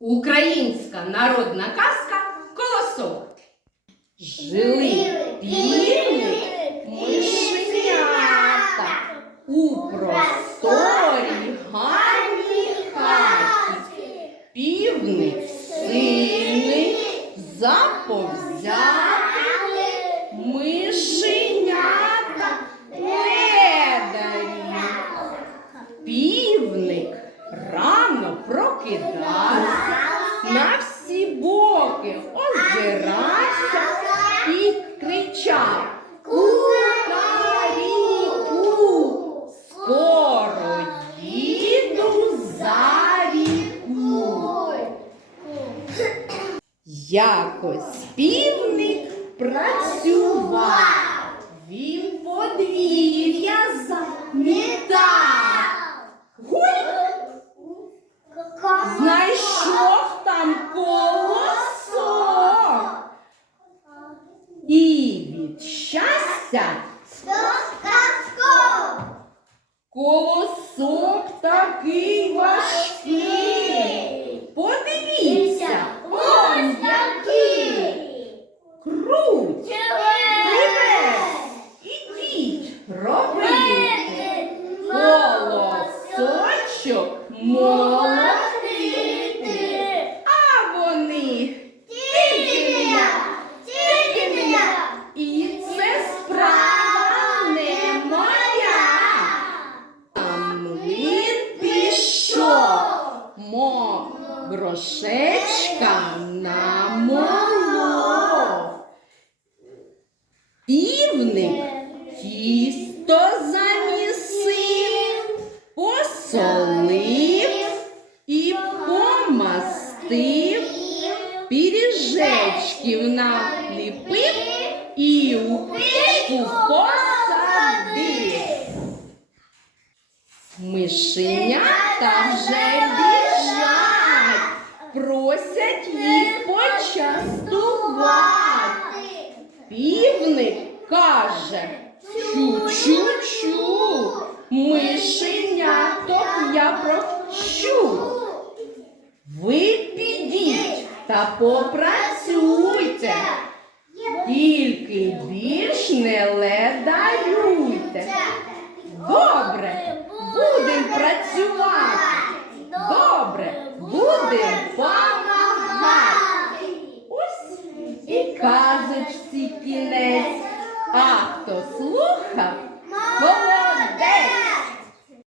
Українська народна казка Колосок. Жили півник, мишенята у просторі гарній хаті. Півник сильний, заповзятий, Якось півник працював, він подвір'я замітав. Знайшов там колосок. І від щастя колосок такий важкий. Грошечка намолов. Півник тісто замісив, посолив і помастив, піріжечків наліпив і у печку посадив. Мишенята вже біжать, просять їх почастувати. Півник каже, чу-чу-чу, мишеняток я провчу. Ви підіть та попрацюйте, тільки більш не ледарюйте. Добре, будем працювати. Добре, будем помагати. Ось і казочці кінець. А хто слухав,